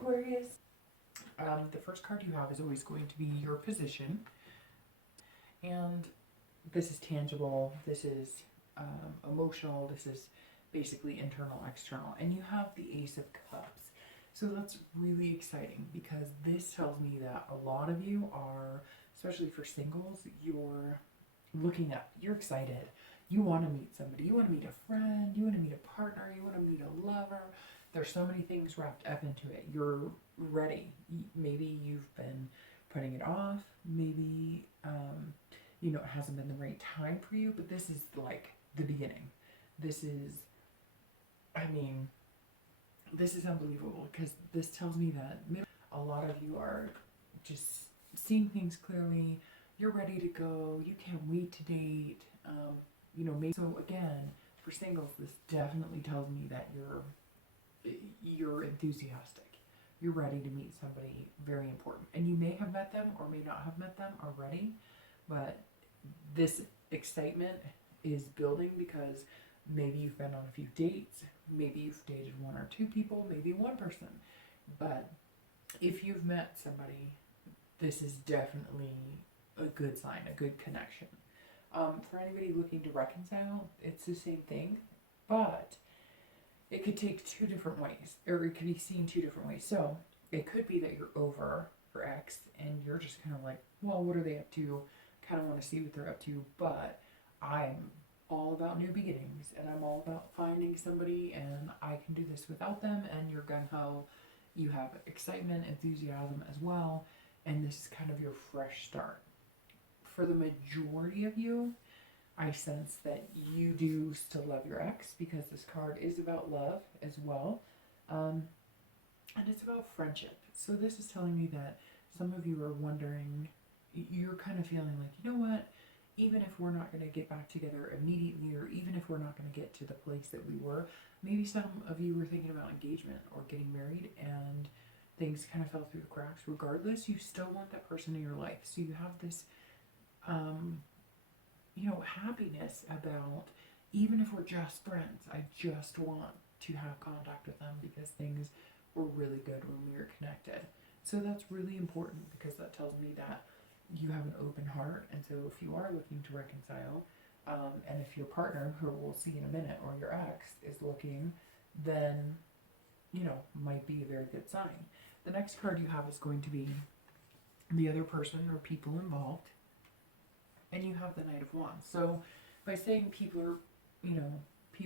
Aquarius. The first card you have is always going to be your position. And this is tangible, this is emotional, this is basically internal, external. And you have the Ace of Cups. So that's really exciting because this tells me that a lot of you are, especially for singles, you're looking up, you're excited. You want to meet somebody, you want to meet a friend, you want to meet a partner, you want to meet a lover. There's so many things wrapped up into it. You're ready. Maybe you've been putting it off. Maybe, it hasn't been the right time for you, but this is like the beginning. This is, this is unbelievable because this tells me that maybe a lot of you are just seeing things clearly. You're ready to go. You can't wait to date. Maybe. So again, for singles, this definitely tells me that you're enthusiastic. You're ready to meet somebody very important. And you may have met them or may not have met them already, but this excitement is building because maybe you've been on a few dates, maybe you've dated one or two people, maybe one person. But if you've met somebody, this is definitely a good sign, a good connection. For anybody looking to reconcile, it's the same thing, but it could take two different ways, or it could be seen two different ways. So it could be that you're over for X and you're just kind of like, well, what are they up to? Kind of want to see what they're up to, but I'm all about new beginnings and I'm all about finding somebody and I can do this without them, and you're gung-ho. You have excitement, enthusiasm as well, and this is kind of your fresh start. For the majority of you, I sense that you do still love your ex because this card is about love as well. And it's about friendship. So this is telling me that some of you are wondering, you're kind of feeling like, you know what, even if we're not going to get back together immediately, or even if we're not going to get to the place that we were, maybe some of you were thinking about engagement or getting married and things kind of fell through the cracks. Regardless, you still want that person in your life. So you have this happiness about, even if we're just friends, I just want to have contact with them because things were really good when we were connected. So that's really important because that tells me that you have an open heart. And so if you are looking to reconcile, and if your partner, who we'll see in a minute, or your ex is looking, then, might be a very good sign. The next card you have is going to be the other person or people involved. And you have the Knight of Wands. So by saying people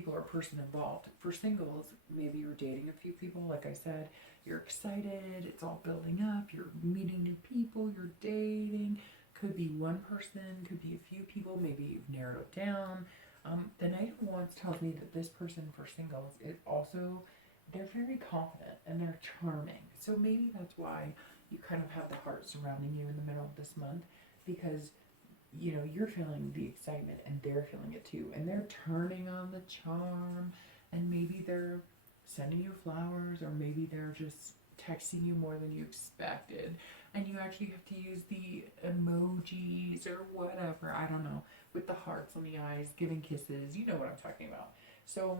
or person involved, for singles, maybe you're dating a few people, like I said, you're excited, it's all building up, you're meeting new people, you're dating, could be one person, could be a few people, maybe you've narrowed it down. The Knight of Wands tells me that this person for singles is also, they're very confident and they're charming. So maybe that's why you kind of have the heart surrounding you in the middle of this month, because you're feeling the excitement and they're feeling it too. And they're turning on the charm, and maybe they're sending you flowers, or maybe they're just texting you more than you expected. And you actually have to use the emojis or whatever, I don't know, with the hearts on the eyes, giving kisses. You know what I'm talking about. So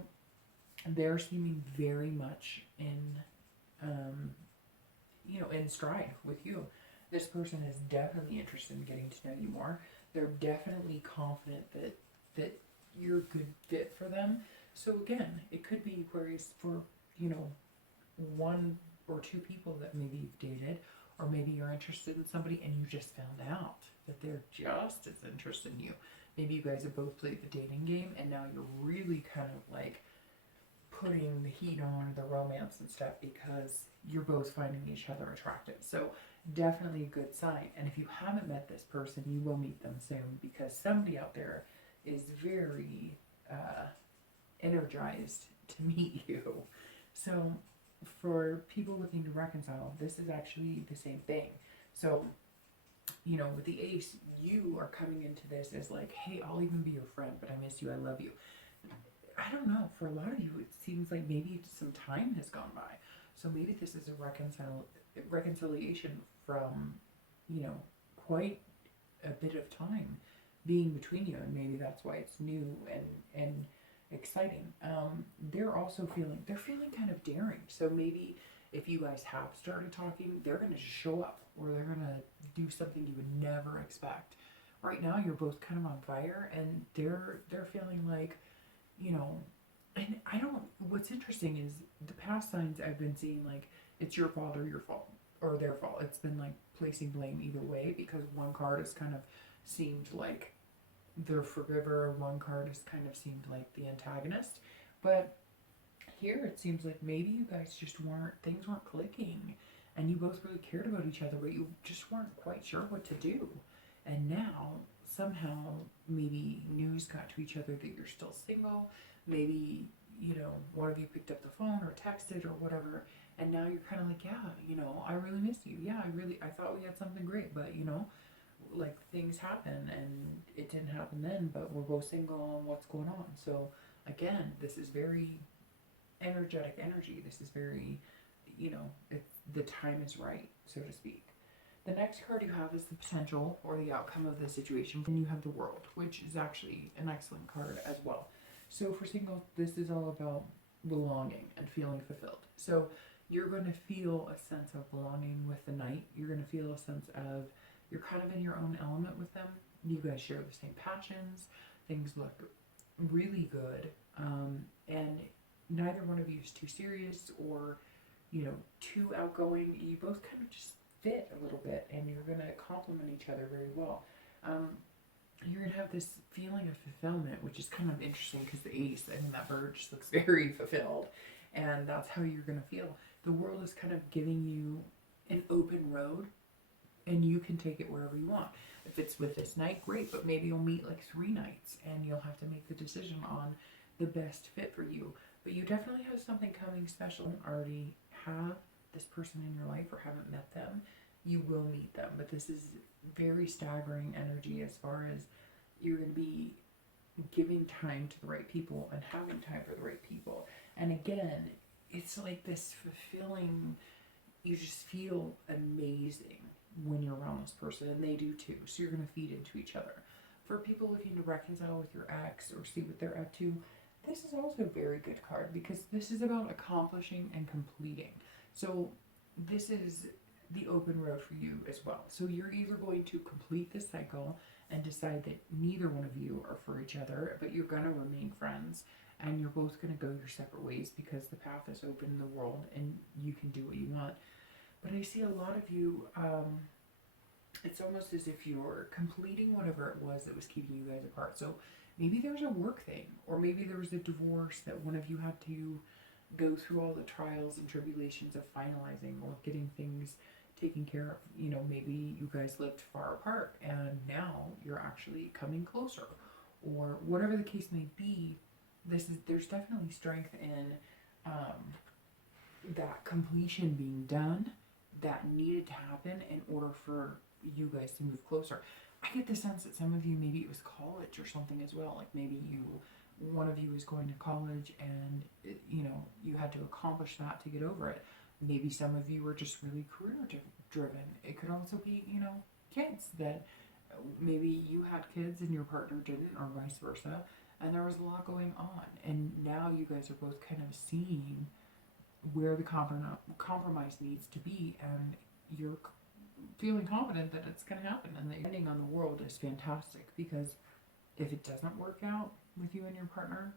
they're seeming very much in stride with you. This person is definitely interested in getting to know you more. They're definitely confident that you're a good fit for them. So again, it could be Aquarius for, one or two people that maybe you've dated, or maybe you're interested in somebody and you just found out that they're just as interested in you. Maybe you guys have both played the dating game and now you're really kind of like putting the heat on the romance and stuff because you're both finding each other attractive. So definitely a good sign. And if you haven't met this person, you will meet them soon because somebody out there is very energized to meet you. So for people looking to reconcile, this is actually the same thing. So, with the Ace, you are coming into this as like, hey, I'll even be your friend, but I miss you, I love you. I don't know, for a lot of you, it seems like maybe some time has gone by. So maybe this is a reconciliation from, quite a bit of time being between you, and maybe that's why it's new and exciting. They're feeling kind of daring. So maybe if you guys have started talking, they're going to show up, or they're going to do something you would never expect. Right now, you're both kind of on fire, and they're feeling like, you know, and I don't. What's interesting is the past signs I've been seeing, like it's your fault or your fault or their fault. It's been like placing blame either way, because one card has kind of seemed like the forgiver, one card has kind of seemed like the antagonist. But here it seems like maybe you guys just things weren't clicking, and you both really cared about each other, but you just weren't quite sure what to do. And now somehow maybe news got to each other that you're still single. Maybe, you know, one of you picked up the phone or texted or whatever, and now you're kind of like, yeah, you know, I really miss you. Yeah, I thought we had something great, but you know, like things happen and it didn't happen then, but we're both single and what's going on. So again, this is very energetic energy. This is very, you know, the time is right, so to speak. The next card you have is the potential or the outcome of the situation. And you have the world, which is actually an excellent card as well. So for singles, this is all about belonging and feeling fulfilled. So you're going to feel a sense of belonging with the knight. You're going to feel a sense of you're kind of in your own element with them. You guys share the same passions. Things look really good. And neither one of you is too serious or, you know, too outgoing. You both kind of just fit a little bit, and you're going to complement each other very well. You're going to have this feeling of fulfillment, which is kind of interesting because the ace, I mean, that bird just looks very fulfilled, and that's how you're going to feel. The world is kind of giving you an open road, and you can take it wherever you want. If it's with this knight, great, but maybe you'll meet like 3 knights, and you'll have to make the decision on the best fit for you. But you definitely have something coming special. You already have this person in your life or haven't met them, you will meet them. But this is very staggering energy as far as you're going to be giving time to the right people and having time for the right people. And again, it's like this fulfilling, you just feel amazing when you're around this person, and they do too. So you're going to feed into each other. For people looking to reconcile with your ex or see what they're up to, this is also a very good card, because this is about accomplishing and completing. So this is the open road for you as well. So you're either going to complete this cycle and decide that neither one of you are for each other, but you're going to remain friends, and you're both going to go your separate ways because the path is open in the world and you can do what you want. But I see a lot of you, it's almost as if you're completing whatever it was that was keeping you guys apart. So maybe there's a work thing, or maybe there was a divorce that one of you had to go through all the trials and tribulations of finalizing or getting things taken care of. You know, maybe you guys lived far apart and now you're actually coming closer, or whatever the case may be. There's definitely strength in that completion being done that needed to happen in order for you guys to move closer. I get the sense that some of you, maybe it was college or something as well. Like maybe one of you is going to college and, you know, you had to accomplish that to get over it. Maybe some of you were just really career driven. It could also be, you know, kids that maybe you had kids and your partner didn't, or vice versa. And there was a lot going on. And now you guys are both kind of seeing where the compromise needs to be. And you're feeling confident that it's going to happen. And the ending on the world is fantastic, because if it doesn't work out with you and your partner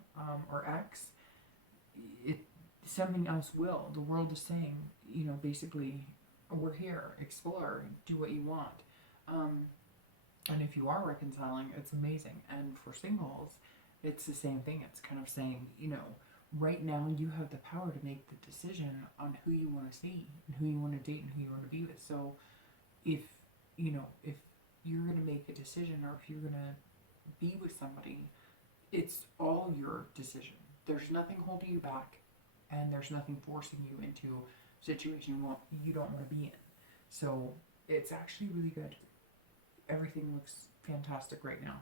or ex, something else will. The world is saying, you know, basically, we're here, explore, do what you want. And if you are reconciling, it's amazing. And for singles, it's the same thing. It's kind of saying, you know, right now you have the power to make the decision on who you want to see and who you want to date and who you want to be with. So if you're going to make a decision, or if you're going to be with somebody, it's all your decision. There's nothing holding you back, and there's nothing forcing you into a situation you don't want to be in. So it's actually really good. Everything looks fantastic right now.